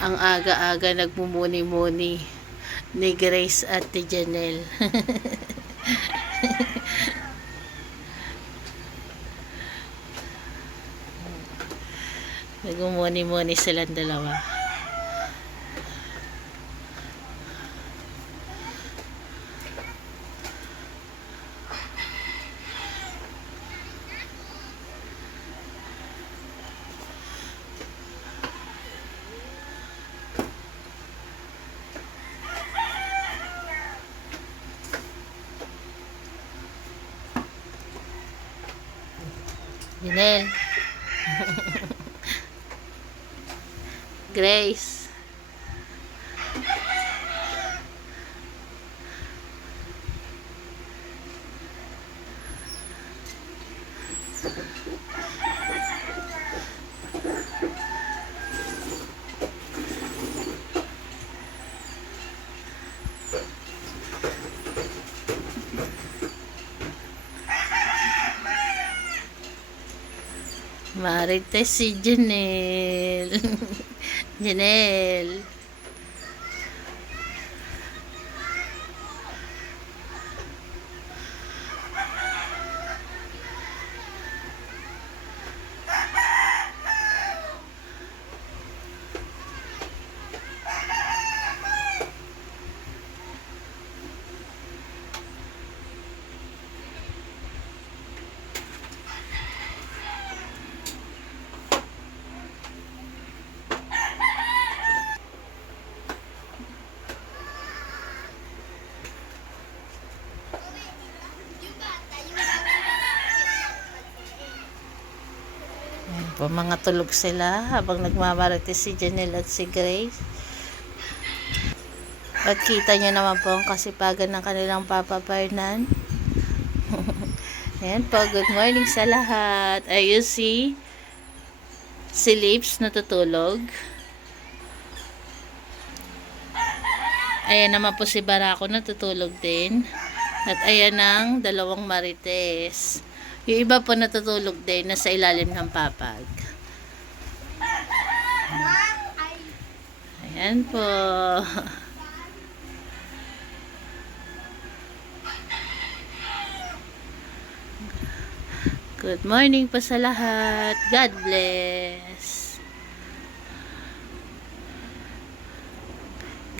Ang aga-aga nagmumuni-muni ni Grace at ni Janelle. Nagmumuni-muni silang dalawa. Janelle. Grace. Marites si Janelle. Janelle. Mga tulog sila habang nagmamarites si Janelle at si Grace. At kita nyo naman po ang kasipagan ng kanilang Papa Fernan. Ayan po, good morning sa lahat. Ayun si Lips natutulog. Ayan naman po si Barako natutulog din. At ayan ang dalawang marites. Yung iba po natutulog din, nasa ilalim ng papag. Ayan po. Good morning po sa lahat. God bless.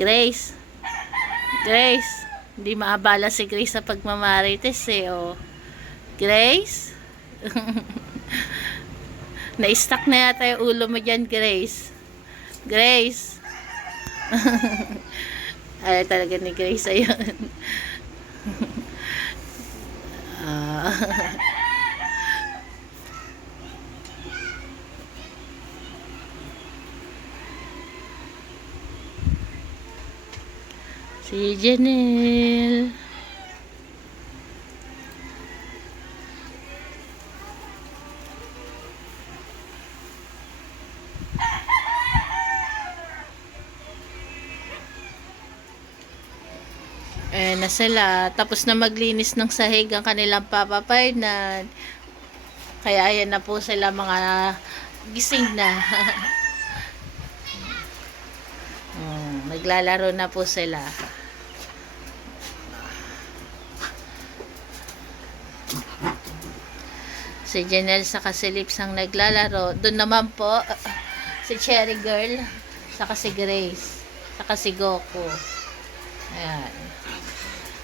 Grace. Grace. Hindi maabala si Grace sa pagmamarites eh. Oh. Grace? Na-stuck na yata yung ulo mo dyan, Grace. Grace? Ay, talaga ni Grace, ayun. Si Janelle. Ayan na sila. Tapos na maglinis ng sahig ang kanilang Papa Fernan. Kaya ayan na po sila mga gising na. Naglalaro na po sila. Si Janelle saka si Lips ang naglalaro. Doon naman po si Cherry Girl saka si Grace saka si Goku. Ayan.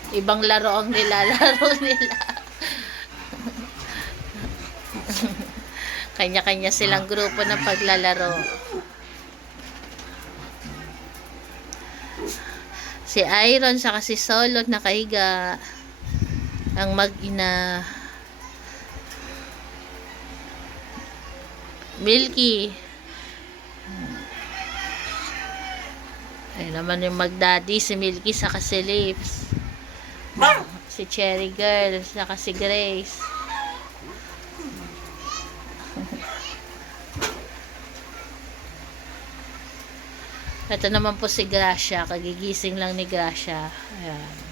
Ibang laro ang nilalaro nila. Kanya-kanya silang grupo ng paglalaro. Si Iron saka si Solo nakahiga. Ang mag-ina. Milky. Ay naman yung mag-daddy si Milky saka si Lips. Si Cherry Girl saka si Grace. Ito naman po si Gracia. Kagigising lang ni Gracia. Ayan.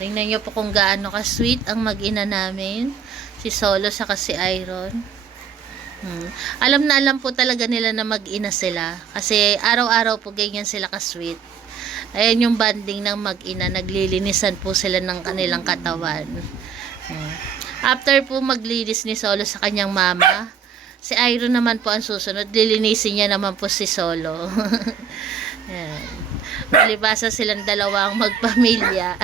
Tingnan nyo po kung gaano ka-sweet ang mag-ina namin. Si Solo saka si Iron. Alam na alam po talaga nila na mag-ina sila. Kasi araw-araw po ganyan sila ka-sweet. Ayan yung banding ng mag-ina. Naglilinisan po sila ng kanilang katawan. After po maglinis ni Solo sa kanyang mama, si Iron naman po ang susunod. Lilinisin niya naman po si Solo. Ayan. Malibasa silang dalawang magpamilya.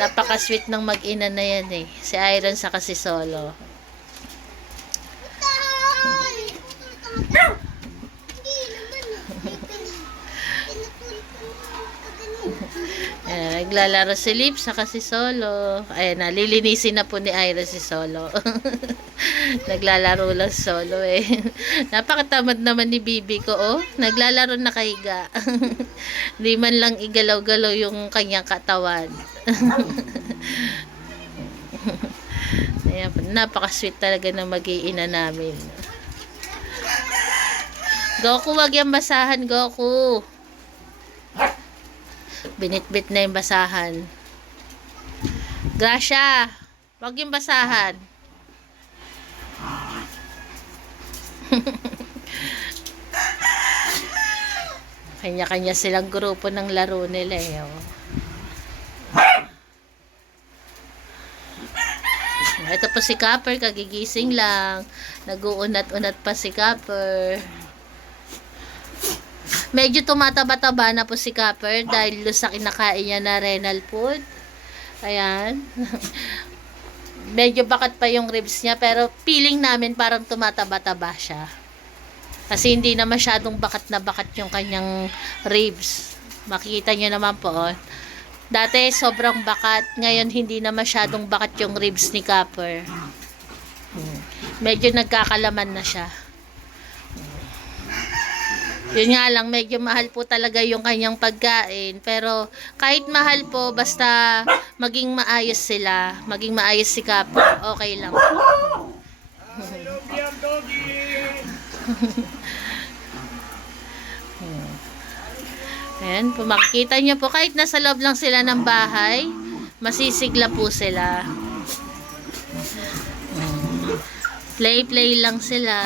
Napaka-sweet ng mag-ina na yan eh. Si Iron saka si Solo. Ayan, naglalaro si Lip saka si Solo. Ayan na, lilinisin na po ni Iron si Solo. Naglalaro lang si Solo eh. Napakatamad naman ni Bibi ko oh. Naglalaro na kahiga. Di man lang igalaw-galaw yung kanyang katawan. Ayan, napaka-sweet talaga ng mag-iina namin. Goku, wag yung basahan, Goku. Binitbit na yung basahan. Gracia, wag yung basahan. Kanya-kanya silang grupo ng laro nila eh. Oh. Ito po si Copper, kagigising lang. Nag-uunat-unat pa si Copper. Medyo tumataba-taba na po si Copper dahil sa kinakain niya na renal food. Ayan. Medyo bakat pa yung ribs niya pero feeling namin parang tumataba-taba siya. Kasi hindi na masyadong bakat na bakat yung kanyang ribs. Makikita niyo naman po. Oh. Dati sobrang bakat, ngayon hindi na masyadong bakat yung ribs ni Copper. Medyo nagkakalaman na siya. Yun nga lang, medyo mahal po talaga yung kanyang pagkain. Pero kahit mahal po, basta maging maayos sila, maging maayos si Copper, okay lang. Ayan, po makikita nyo po, kahit nasa loob lang sila ng bahay, masisigla po sila. Play lang sila.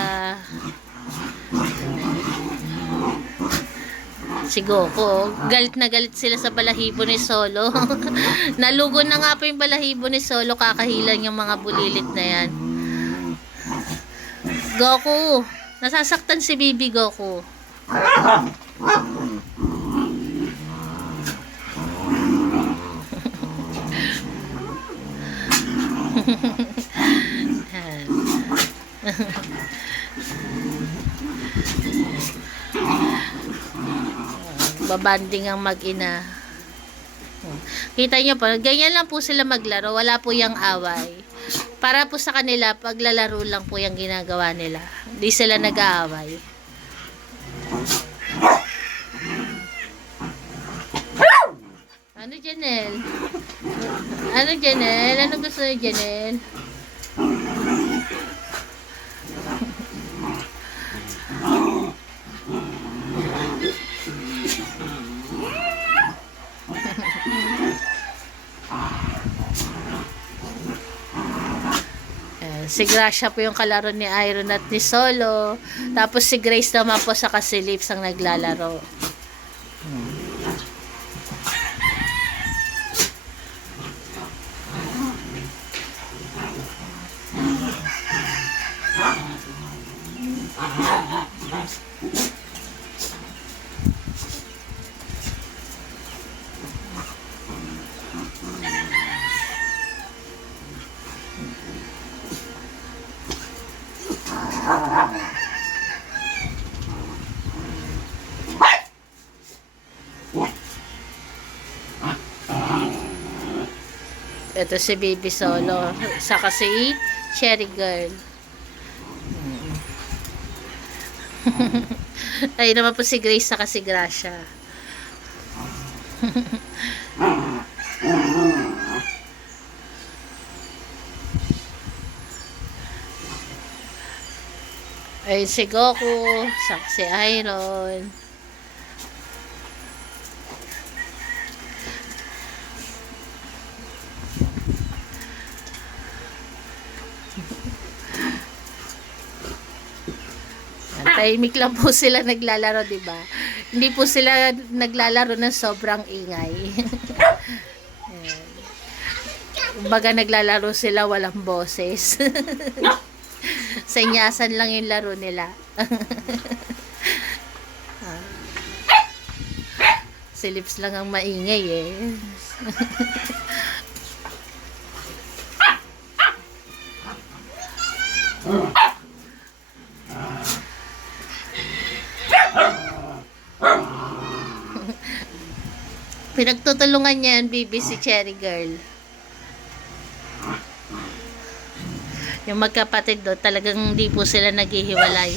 Si Goku, galit na galit sila sa balahibo ni Solo. Nalugo na nga po yung balahibo ni Solo, kakahilan yung mga bulilit na yan. Goku, nasasaktan si Bibi Goku. Babanding ang mag-ina. Kita nyo po, ganyan lang po sila maglaro. Wala po yung away. Para po sa kanila, paglalaro lang po yung ginagawa nila. Hindi sila nag-aaway. Ano, Janel? Ano, Janel? Ano gusto ni Janel? Si Gracia po yung kalaro ni Iron at ni Solo. Tapos si Grace naman po sa Kasilips ang naglalaro. Ito si Baby Solo. Saka si Cherry Girl. Ay naman po si Grace saka si Gracia. Ay si Goku, saka si Iron. Tahimik lang po sila naglalaro, di ba? Hindi po sila naglalaro ng sobrang ingay. Ayan. Kumbaga naglalaro sila walang boses. Sanyasan lang yung laro nila. Si Lips lang ang maingay eh. Pinagtutulungan niya yan, baby, si Cherry Girl. Yung magkapatid do, talagang hindi po sila naghihiwalay.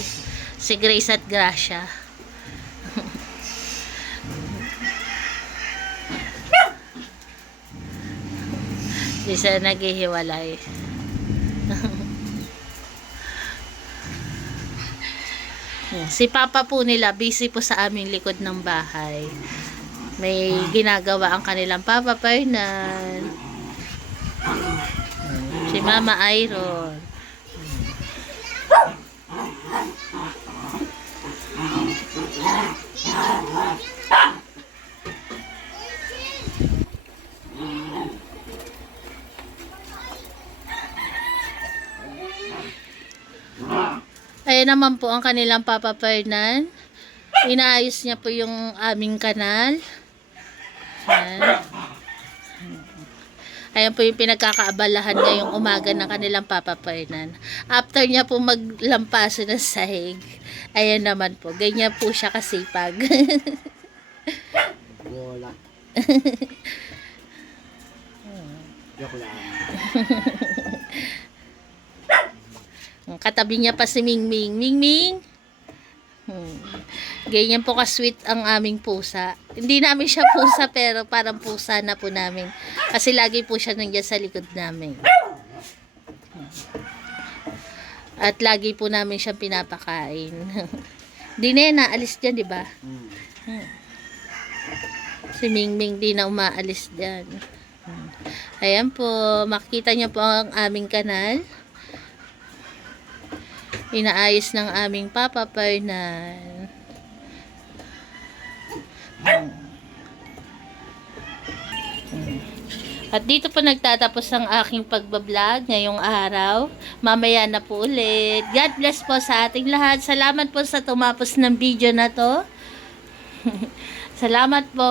Si Grace at Gracia. Hindi sila naghihiwalay. Si Papa po nila, busy po sa aming likod ng bahay. May ginagawa ang kanilang Papa Fernan. Si Mama Iron. Ayan naman po ang kanilang Papa Fernan. Inaayos niya po yung aming kanal. Ayan. Ayan po yung pinagkakaabalahan ngayong umaga ng kanilang Papa Fernan. After niya po maglampaso ng sahig, ayan naman po, ganyan po siya kasipag. Bola. Joke lang. Katabi niya pa si Mingming. Mingming! Ganyan po ka-sweet ang aming pusa. Hindi namin siya pusa pero parang pusa na po namin. Kasi lagi po siya nandiyan sa likod namin. At lagi po namin siyang pinapakain. Di na yan, naalis dyan, di ba? Si Mingming di na umaalis dyan. Ayan po, makikita niyo po ang aming kanal. Inaayos ng aming Papa Fernan. At dito po nagtatapos ang aking pagbablog ngayong araw. Mamaya na po ulit. God bless po sa ating lahat. Salamat po sa tumapos ng video na to. Salamat po.